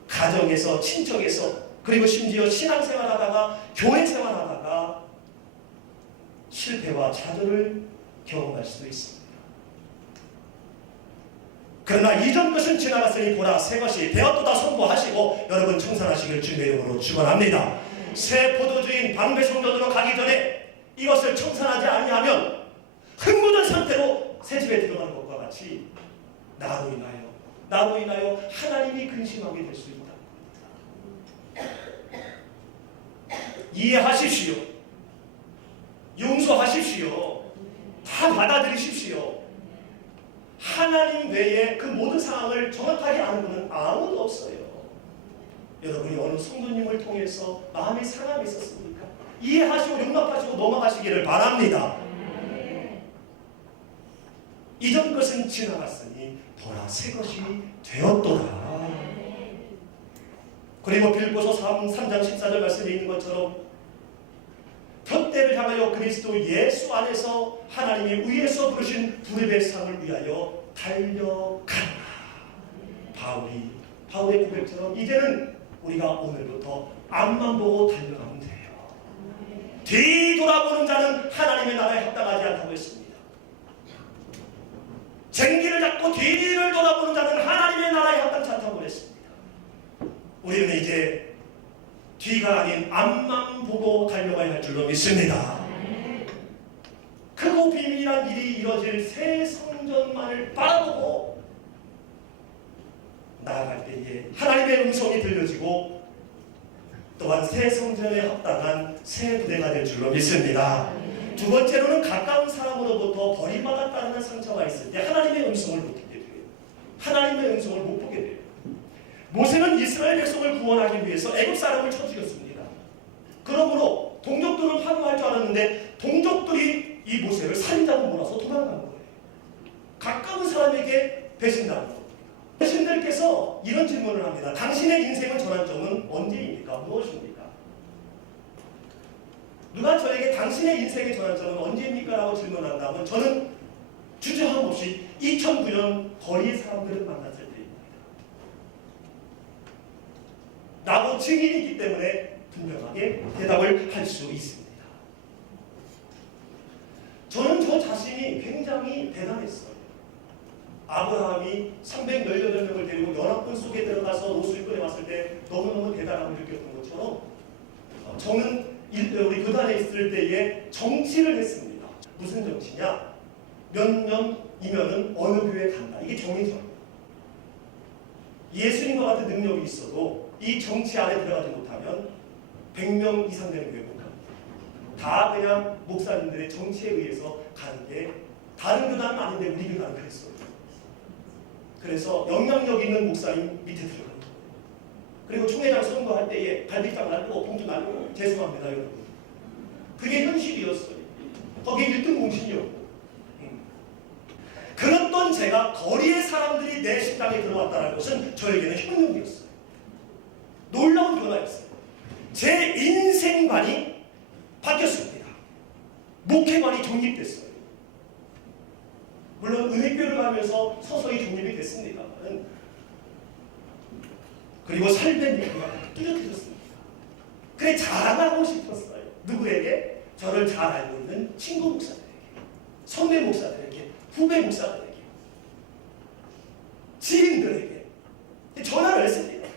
가정에서, 친척에서, 그리고 심지어 신앙생활하다가 교회 생활하다가 실패와 좌절을 경험할 수도 있습니다. 그러나 이전 것은 지나갔으니 보라 새 것이 되었도다 선포하시고 여러분 청산하시길 주님의 이름으로 축원합니다. 새 포도주인 방배성전으로 가기 전에 이것을 청산하지 아니하면 흙묻은 상태로 새 집에 들어가는 것과 같이 나로 인하여 하나님이 근심하게 될 수 있다. 이해하십시오. 용서하십시오. 다 받아들이십시오. 하나님 외에 그 모든 상황을 정확하게 아는 분은 아무도 없어요. 여러분이 어느 성도님을 통해서 마음이 상함이 있었습니까? 이해하시고 용납하시고 넘어가시기를 바랍니다. 이전 것은 지나갔으니 보라 새 것이 되었도다. 그리고 빌보서 3장 14절 말씀에 있는 것처럼 푯대를 향하여 그리스도 예수 안에서 하나님이 위에서 부르신 부름의 상을 위하여 달려가라. 바울의 고백처럼 이제는 우리가 오늘부터 앞만 보고 달려가면 돼요. 뒤돌아보는 자는 하나님의 나라에 합당하지 않다고 했습니다. 쟁기를 잡고 뒤를 돌아보는 자는 하나님의 나라에 합당치 않다고 했습니다. 우리는 이제 뒤가 아닌 앞만 보고 달려가야 할 줄로 믿습니다. 크고 비밀한 일이 이뤄질 새 성전만을 바라보고 나아갈 때에 하나님의 음성이 들려지고 또한 새 성전에 합당한 새 부대가 될 줄로 믿습니다. 두 번째로는 가까운 사람으로부터 버림받았다는 상처가 있을 때 하나님의 음성을 못 듣게 돼요. 하나님의 음성을 못 보게 돼요. 모세는 이스라엘 백성을 구원하기 위해서 애굽 사람을 쳐 죽였습니다. 그러므로 동족들을 파괴할 줄 알았는데 동족들이 이 모세를 살인자로 몰아서 도망간 거예요. 가까운 사람에게 배신당한 겁니다. 신들께서 이런 질문을 합니다. 당신의 인생의 전환점은 언제입니까? 무엇입니까? 누가 저에게 당신의 인생의 전환점은 언제입니까? 라고 질문한다면 저는 주저함 없이 2009년 거리의 사람들을 만났을 때입니다. 라고 증인이 있기 때문에 분명하게 대답을 할 수 있습니다. 저는 저 자신이 굉장히 대단했어요. 아브라함이 318명을 데리고 연합군 속에 들어가서 롯을 꺼내왔을 때 너무너무 대단함을 느꼈던 것처럼 저는 우리 교단에 있을 때에 정치를 했습니다. 무슨 정치냐? 몇 년이면은 어느 교회에 간다. 이게 정의죠. 예수님과 같은 능력이 있어도 이 정치 안에 들어가지 못하면 100명 이상 되는 교회 못 갑니다. 다 그냥 목사님들의 정치에 의해서 가는 게 다른 교단은 아닌데 우리 교단은 그랬어요. 그래서 영향력 있는 목사님 밑에 들어가는 거예요. 그리고 총회장 선거할 때에 갈비탕 날리고 봉투 날리고 죄송합니다 여러분. 그게 현실이었어요. 거기에 1등 공신이었고. 그랬던 제가 거리의 사람들이 내 식당에 들어왔다는 것은 저에게는 혁명이었어요. 놀라운 변화였어요. 제 인생관이 바뀌었습니다. 목회관이 정립됐어요. 물론 은혜교를 가면서 서서히 정립이 됐습니다만 그리고 삶의 얘기가 뚜렷해졌습니다. 그래 자랑하고 싶었어요. 누구에게? 저를 잘 알고 있는 친구 목사들에게, 선배 목사들에게, 후배 목사들에게, 지인들에게 전화를 했습니다.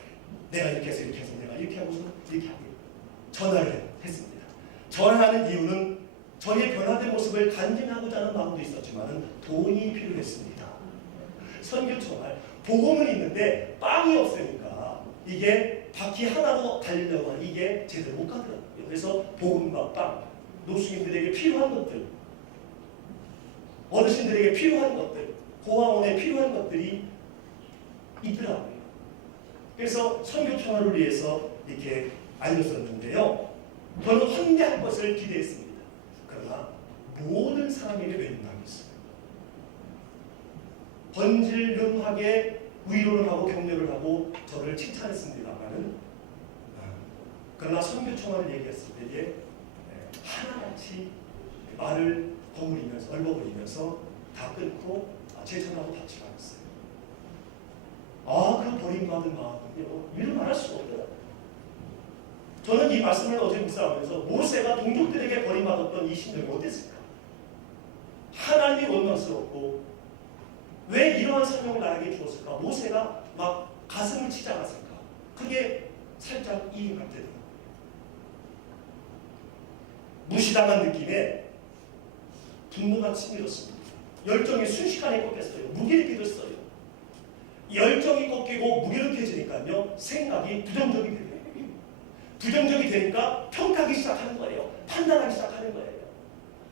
내가 이렇게 해서 이렇게 해서 내가 이렇게 하고서 이렇게 하고 전화를 했습니다. 전화하는 이유는 저의 변화된 모습을 간증하고자 하는 마음도 있었지만 돈이 필요했습니다. 선교청할 복음은 있는데 빵이 없으니까 이게 바퀴 하나로 달리려고 하면 이게 제대로 못 가더라고요. 그래서 복음과 빵, 노숙인들에게 필요한 것들, 어르신들에게 필요한 것들, 고아원에 필요한 것들이 있더라고요. 그래서 선교청을 위해서 이렇게 알렸었는데요. 저는 환대할 것을 기대했습니다. 그러나 모든 사람에게 외면당했어요. 번질름하게 위로를 하고 격려를 하고 저를 칭찬했습니다만은 그러나 선교청을 얘기했을 때에 하나같이 말을 버무리면서 얼버무리면서 다 끊고 제 전화도 받지 않았어요. 그 버림받은 마음은요 이루 말할 수가 없더라고요. 저는 이 말씀을 어제 묵상하면서 모세가 동족들에게 버림받았던 이 심정이 어땠을까? 하나님이 원망스럽고 왜 이러한 사명을 나에게 주었을까? 모세가 막 가슴을 치지 않았을까? 그게 살짝 이해가 되더라고요. 무시당한 느낌에 분노가 치밀었습니다. 열정이 순식간에 꺾였어요. 무기력해졌어요. 열정이 꺾이고 무기력해지니까요 생각이 부정적이 돼요. 부정적이 되니까 평가하기 시작하는 거예요. 판단하기 시작하는 거예요.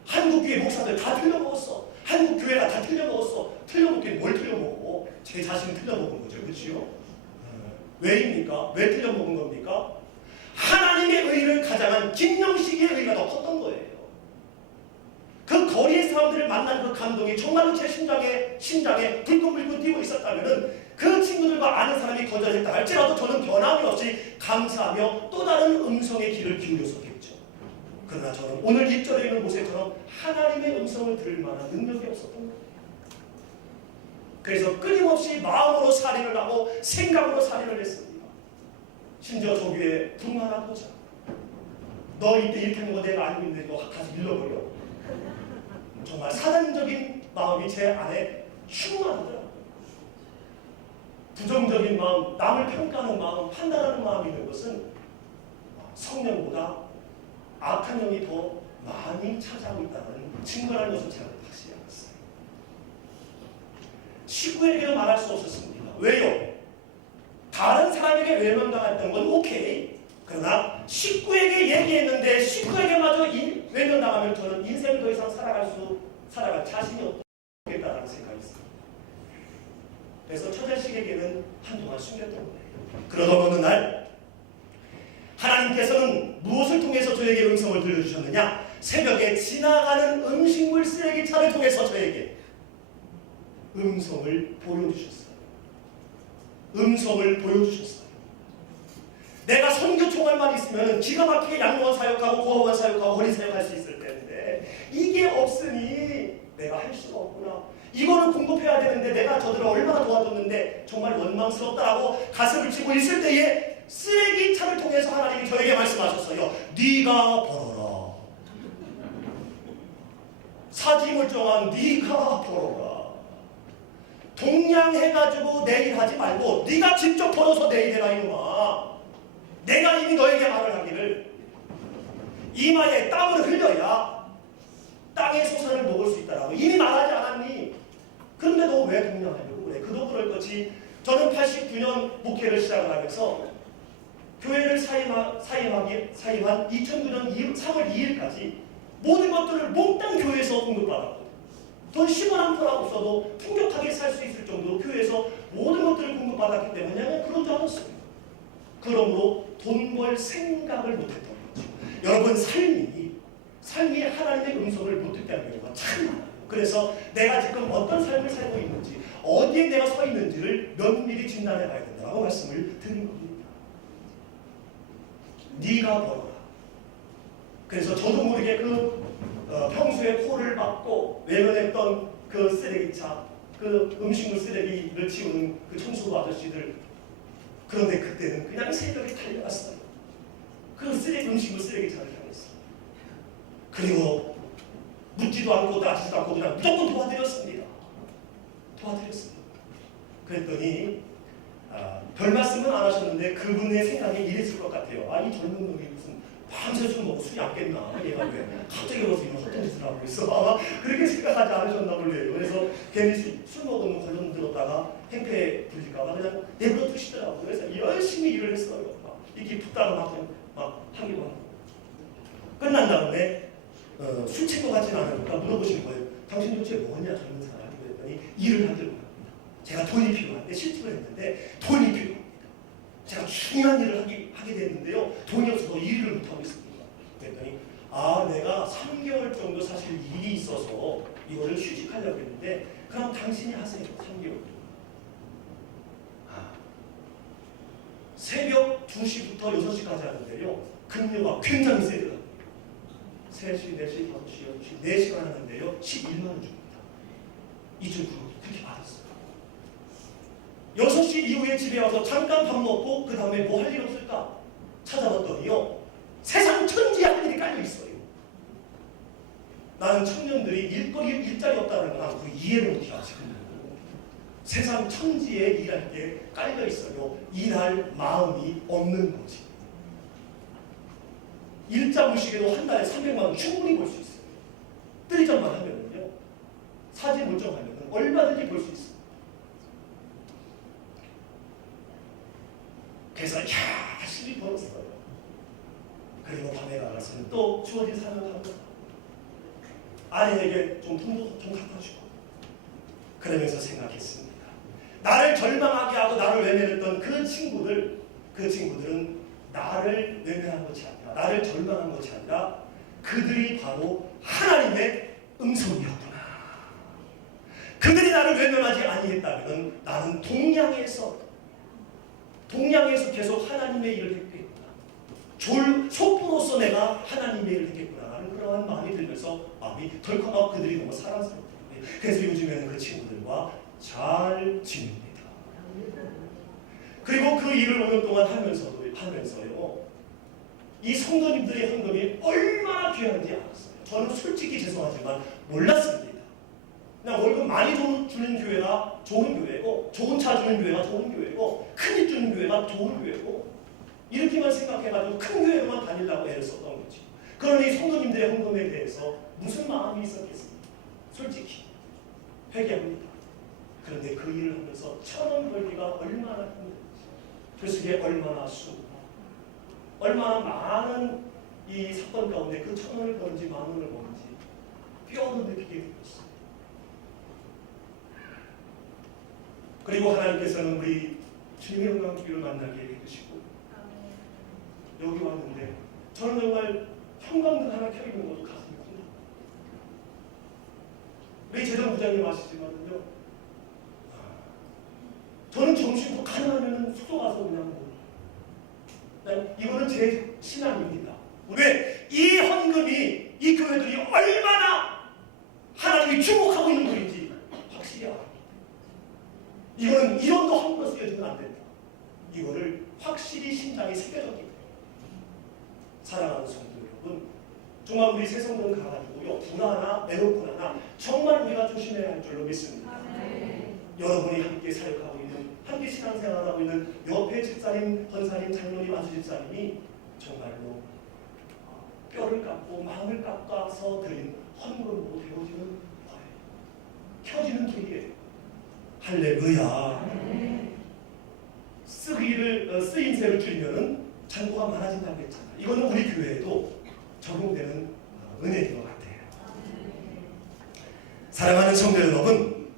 한국교회 목사들 다 틀려먹었어. 한국교회가 다 틀려먹었어. 틀려먹긴 뭘 틀려먹고 제 자신을 틀려먹은 거죠. 그렇지요? 왜입니까? 왜 틀려먹은 겁니까? 하나님의 의를 가장한 김영식의 의가 더 컸던 거예요. 그 거리의 사람들을 만난 그 감동이 정말로 제 심장에 불끈불끈 뛰고 있었다면 그 친구들과 아는 사람이 거절했다 할지라도 저는 변함이 없이 감사하며 또 다른 음성의 귀를 기울였었겠죠. 그러나 저는 오늘 1절에 있는 모세처럼 하나님의 음성을 들을 만한 능력이 없었던 거예요. 그래서 끊임없이 마음으로 살인을 하고 생각으로 살인을 했습니다. 심지어 저 교회 분만하고자 너 이때 이렇게 하는 거 내가 알고 있는데 너 가서 일러버려. 정말 사단적인 마음이 제 안에 충만하더라고요. 부정적인 마음, 남을 평가하는 마음, 판단하는 마음이 있는 것은 성령보다 악한 영이 더 많이 찾아오고 있다는 증거라는 것을 제가 확실히 알았어요. 식구에게는 말할 수 없었습니다. 왜요? 다른 사람에게 외면당했던 건 오케이. 그러나 식구에게 얘기했는데 식구에게마저 외면당하면 저는 인생을 더 이상 살아갈 자신이 없겠다라는 생각이 있어요. 그래서 처자식에게는 한동안 숨겼던 거예요. 그러던 어느 날 하나님께서는 무엇을 통해서 저에게 음성을 들려주셨느냐? 새벽에 지나가는 음식물 쓰레기차를 통해서 저에게 음성을 보여주셨어요. 음성을 보여주셨어요. 내가 선교 총알만 있으면 기가 막히게 양로원 사역하고 고아원 사역하고 어린 사역할 수 있을 텐데 이게 없으니 내가 할 수가 없구나. 이거를 공급해야 되는데 내가 저들을 얼마나 도와줬는데 정말 원망스럽다라고 가슴을 치고 있을 때에 쓰레기차를 통해서 하나님이 저에게 말씀하셨어요. 네가 벌어라. 사지물정한 네가 벌어라. 동냥해가지고 내일 하지 말고 네가 직접 벌어서 내일 해라 이놈아. 내가 이미 너에게 말을 하기를 이마에 땀을 흘려야 땅의 소산을 먹을 수 있다라고 이미 말하지 않았니? 그런데 너 왜 동냥하려고 그래? 그도 그럴 거지. 저는 89년 목회를 시작을 하면서 교회를 사임한 2009년 3월 2일까지 모든 것들을 몽땅 교회에서 공급받았고 돈 10원 한 푼 없어도 풍족하게 살 수 있을 정도로 교회에서 모든 것들을 공급받았기 때문에 그러지 않았습니다. 그러므로 돈 벌 생각을 못했던 거죠. 여러분 삶이 하나님의 음성을 못 듣게 하는 경우가 참 많아요. 그래서 내가 지금 어떤 삶을 살고 있는지 어디에 내가 서 있는지를 면밀히 진단해 봐야 된다고 말씀을 드린 겁니다. 네가 벌어라. 그래서 저도 모르게 평소에 코를 막고 외면했던 그 쓰레기차, 그 음식물 쓰레기를 치우는 그 청소부 아저씨들, 그런데 그때는 그냥 새벽에 달려갔어요. 그 음식물 쓰레기차를 향했어요. 그리고 묻지도 않고 따지지도 않고 그냥 무조건 도와드렸습니다. 그랬더니 별 말씀은 안 하셨는데 그분의 생각이 이랬을 것 같아요. 이 젊은 놈이 무슨 밤새 술 먹고 술이 안 깼나? 얘가 왜 갑자기 와서 이런 헛된 짓을 하고 있어? 아마 그렇게 생각하지 않으셨나 볼래요. 그래서 괜히 술 먹으면 걸러 들었다가 행패 불릴까봐 그냥 내버려 두시더라고요. 그래서 열심히 일을 했어요. 이렇게 붙다가 막 하기도 하고. 끝난 다음에 술 친구 같진 않으니까 물어보시는 거예요. 당신 도대체 뭐냐 젊은 사람이? 그랬더니 일을 하더라고요. 제가 돈이 필요한데 실직을 했는데 돈이 필요합니다. 제가 중요한 일을 하게 됐는데요. 돈이 없어서 일을 못하고 있습니다. 그랬더니 내가 3개월 정도 사실 일이 있어서 이거를 휴직하려고 했는데 그럼 당신이 하세요. 3개월. 새벽 2시부터 6시까지 하는데요. 근무가 굉장히 세더라고요. 3시, 4시, 5시, 6시, 4시간 하는데요. 11만 원 줍니다. 이중 그렇게 받았어요. 6시 이후에 집에 와서 잠깐 밥 먹고 그 다음에 뭐 할 일 없을까 찾아봤더니요. 세상 천지에 할 일이 깔려 있어요. 나는 청년들이 일자리 없다는 건 않고 이해를 못하지. 세상 천지에 일할 게 깔려 있어요. 일할 마음이 없는 거지. 일자 무식에도 한 달에 300만 원 충분히 벌 수 있어요. 뜨리점만 하면은요. 사지 물정하면은 얼마든지 벌 수 있어요. 그래서 열심히 벌었어요. 그리고 밤에 나가서는 또 주어진 사명을 합니다. 아내에게 좀 돈도 좀 갖다 주고 그러면서 생각했습니다. 나를 절망하게 하고 나를 외면했던 그 친구들은 나를 외면한 것이 아니라 나를 절망한 것이 아니라 그들이 바로 하나님의 음성이었구나. 그들이 나를 외면하지 아니했다면 나는 동양에서 계속 하나님의 일을 했겠구나. 촛불로서 내가 하나님의 일을 했겠구나 하는 그러한 마음이 들면서 마음이 덜컥하고 그들이 너무 사랑스럽다. 그래서 요즘에는 그 친구들과 잘 지냅니다. 그리고 그 일을 5년 동안 하면서요. 이 성도님들의 헌금이 얼마나 귀한지 알았어요. 저는 솔직히 죄송하지만 몰랐습니다. 그냥 월급 많이 주는 교회가 좋은 교회고 좋은 차 주는 교회가 좋은 교회고 큰집 주는 교회가 좋은 교회고 이렇게만 생각해가지고 큰 교회로만 다니려고 애를 썼던 거지. 그러니 성도님들의 헌금에 대해서 무슨 마음이 있었겠습니까? 솔직히 회개합니다. 그런데 그 일을 하면서 1,000원 벌기가 얼마나 힘든지 그래서 이게 얼마나 얼마나 많은 이 사건 가운데 그 1,000원을 버는지 10,000원을 버는지 뼈도 느끼게 되었어요. 그리고 하나님께서는 우리 주님의 영광기를 만나게 해주시고 여기 왔는데 저는 정말 형광등 하나 켜있는 것도 가슴이 쿵. 우리 재정부장님 아시지만요. 저는 점심도 가능하면 숙소 가서 그냥 이거는 제 신앙입니다. 왜? 이 헌금이 이 교회들이 얼마나 하나님이 주목하고 있는 분인지 확실히 알아요. 이거는 이론도 함부로 쓰여지면 안 된다. 이거를 확실히 심장에 새겨졌기 때문에. 사랑하는 성도 여러분, 정말 우리 새 성도는 가가지고요, 불하나 매놓고나나 정말 우리가 조심해야 할 줄로 믿습니다. 여러분이 함께 사역하고 있는, 함께 신앙생활하고 있는 옆에 집사님, 권사님, 장로님, 안수집사님이 정말로 뼈를 깎고 마음을 깎아서 드린 헌금으로 되어지는 거예요. 켜지는 길이에요. 할렐루야. 쓰임새를 줄이면은 잔고가 많아진다고 했잖아요. 이거는 우리 교회에도 적용되는 은혜인 것 같아요. 사랑하는 성도 여러분,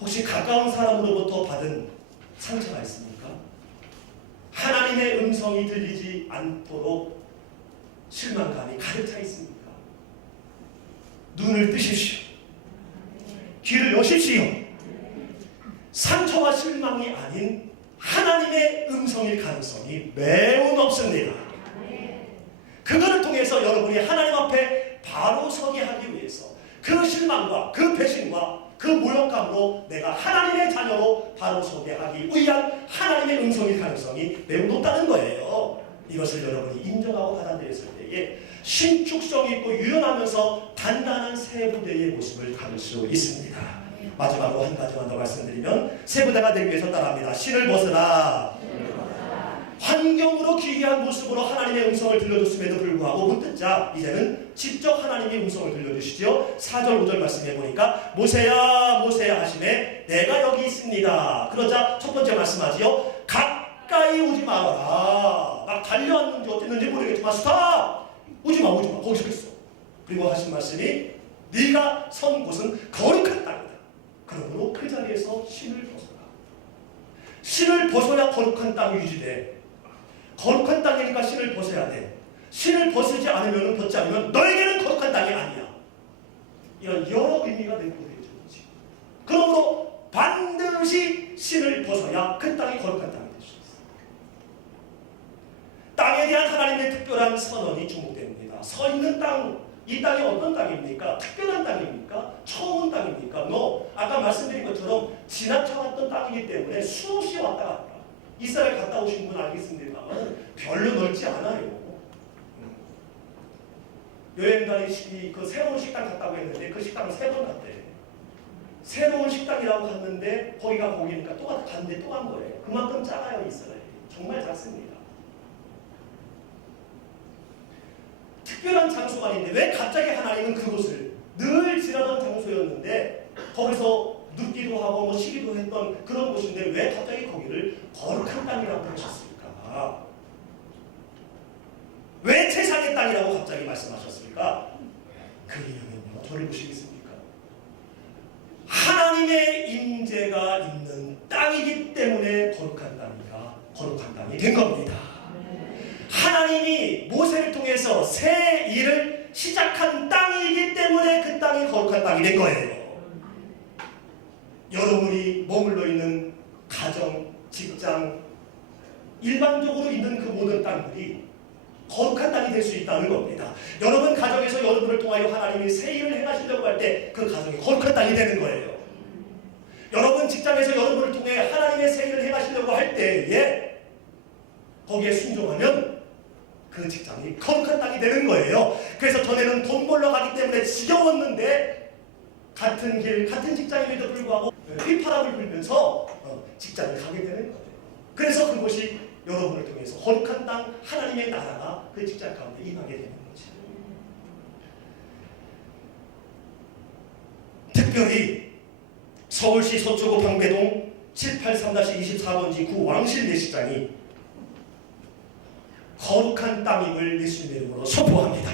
혹시 가까운 사람으로부터 받은 상처가 있습니까? 하나님의 음성이 들리지 않도록 실망감이 가득 차 있습니까? 눈을 뜨십시오. 귀를 여십시오. 상처와 실망이 아닌 하나님의 음성일 가능성이 매우 높습니다. 그거를 통해서 여러분이 하나님 앞에 바로 서게 하기 위해서 그 실망과 그 배신과 그 모욕감으로 내가 하나님의 자녀로 바로 서게 하기 위한 하나님의 음성일 가능성이 매우 높다는 거예요. 이것을 여러분이 인정하고 받아들였을 때에 신축성 있고 유연하면서 단단한 새 부대의 모습을 가질 수 있습니다. 마지막으로 한 가지만 더 말씀드리면 새 부대가 되기 위해서 따라합니다. 신을 벗으라. 환경으로 기이한 모습으로 하나님의 음성을 들려줬음에도 불구하고 문득 자 이제는 직접 하나님의 음성을 들려주시죠. 4절 5절 말씀해 보니까 모세야 모세야 하시매 내가 여기 있습니다. 그러자 첫 번째 말씀하지요. 가까이 오지 말아라. 막 달려왔는지 어땠는지 모르겠지만 스탑! 오지마 거기 서 있어. 그리고 하신 말씀이 네가 선 곳은 거룩한 땅이다. 그러므로 그 자리에서 신을 벗어라. 신을 벗어야 거룩한 땅이 유지돼. 거룩한 땅이니까 신을 벗어야 돼. 신을 벗지 않으면 너에게는 거룩한 땅이 아니야. 이런 여러 의미가 내포되어져 있지. 그러므로 반드시 신을 벗어야 그 땅이 거룩한 땅이 될 수 있어. 땅에 대한 하나님의 특별한 선언이 주목됩니다. 서 있는 땅, 이 땅이 어떤 땅입니까? 특별한 땅입니까? 처음 온 땅입니까? 아까 말씀드린 것처럼 지나쳐갔던 땅이기 때문에 수없이 왔다 갔다. 이스라엘 갔다 오신 분 알겠습니다만 별로 넓지 않아요. 여행 다니시기 그 새로운 식당 갔다고 했는데 그 식당을 3번 갔대. 새로운 식당이라고 갔는데 거기가 거기니까 또 갔는데 또 간 거예요. 그만큼 작아요 이스라엘이. 정말 작습니다. 특별한 장소가 아닌데 왜 갑자기 하나님은 그곳을 늘 지나던 장소였는데 거기서 눕기도 하고 쉬기도 했던 그런 곳인데 왜 갑자기 거기를 거룩한 땅이라고 하셨을까? 왜 최상의 땅이라고 갑자기 말씀하셨을까? 그 이유는요, 저를 보시겠습니까? 하나님의 임재가 있는 땅이기 때문에 거룩한 땅이 된 겁니다. 하나님이 모세를 통해서 새 일을 시작한 땅이기 때문에 그 땅이 거룩한 땅이 된 거예요. 여러분이 머물러 있는 가정, 직장, 일반적으로 있는 그 모든 땅들이 거룩한 땅이 될 수 있다는 겁니다. 여러분 가정에서 여러분을 통하여 하나님이 새 일을 행하시려고 할 때 그 가정이 거룩한 땅이 되는 거예요. 여러분 직장에서 여러분을 통해 하나님의 새 일을 행하시려고 할 때에 거기에 순종하면 그 직장이 거룩한 땅이 되는 거예요. 그래서 전에는 돈 벌러 가기 때문에 지겨웠는데 같은 길, 같은 직장임에도 불구하고 휘파람을 불면서 직장을 가게 되는 거예요. 그래서 그곳이 여러분을 통해서 거룩한 땅, 하나님의 나라가 그 직장 가운데 임하게 되는 거죠. 특별히 서울시 서초구 방배동 783-24번지 9 왕실 예식장이 거룩한 땅임을 예수님의 이름으로 선포합니다.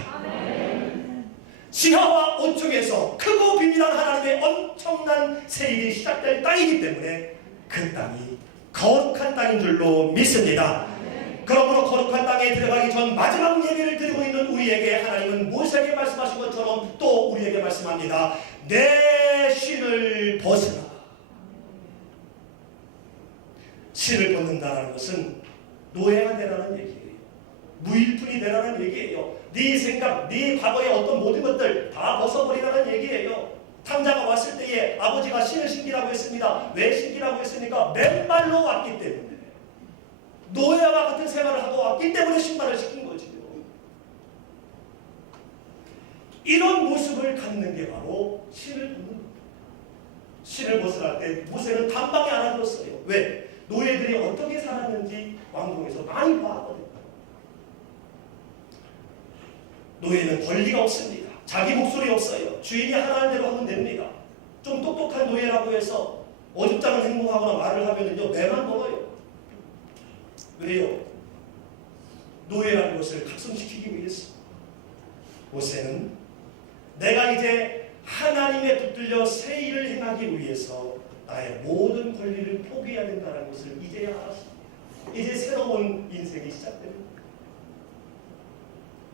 지하와 우측에서 크고 비밀한 하나님의 엄청난 세일이 시작될 땅이기 때문에 그 땅이 거룩한 땅인 줄로 믿습니다. 그러므로 거룩한 땅에 들어가기 전 마지막 예배를 드리고 있는 우리에게 하나님은 모세에게 말씀하신 것처럼 또 우리에게 말씀합니다. 내 신을 벗으라. 신을 벗는다는 것은 노예가 되라는 얘기예요. 분이 되라는 얘기예요. 네 생각, 네 과거의 어떤 모든 것들 다 벗어버리라는 얘기예요. 탕자가 왔을 때에 아버지가 신을 신기라고 했습니다. 왜 신기라고 했습니까? 맨발로 왔기 때문에. 노예와 같은 생활을 하고 왔기 때문에 신발을 신긴 거지요. 이런 모습을 갖는 게 바로 신을 벗는 겁니다. 신을 벗어날 때 모세는 단방에 알아들었어요. 왜? 노예들이 어떻게 살았는지 왕궁에서 많이 봐왔거든요. 노예는 권리가 없습니다. 자기 목소리 없어요. 주인이 하라는 대로 하면 됩니다. 좀 똑똑한 노예라고 해서 어줍잖은 행동하거나 말을 하면은요, 매만 먹어요. 왜요? 노예라는 것을 각성시키기 위해서. 모세는 내가 이제 하나님에 붙들려 새 일을 행하기 위해서 나의 모든 권리를 포기해야 된다는 것을 이제야 알았습니다. 이제 새로운 인생이 시작됩니다.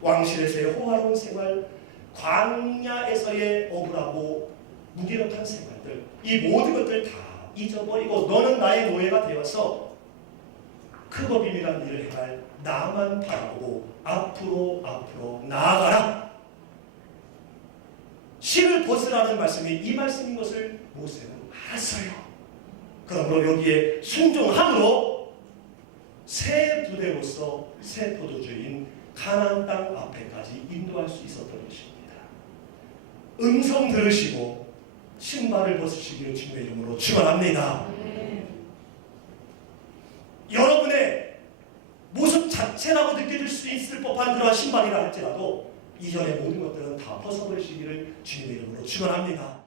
왕실에서의 호화로운 생활, 광야에서의 억울하고 무기력한 생활들, 이 모든 것들 다 잊어버리고 너는 나의 노예가 되어서 크고 비밀한 일을 행할 나만 바라보고 앞으로 나아가라. 신을 벗으라는 말씀이 이 말씀인 것을 모세는 알았어요. 그러므로 여기에 순종함으로 새 부대로서 새 포도주인 가나안 땅 앞에까지 인도할 수 있었던 것입니다. 음성 들으시고 신발을 벗으시기를 주님의 이름으로 축원합니다. 여러분의 모습 자체라고 느껴질 수 있을 법한 그러한 신발이라 할지라도 이전의 모든 것들은 다 벗어버리시기를 주님의 이름으로 축원합니다.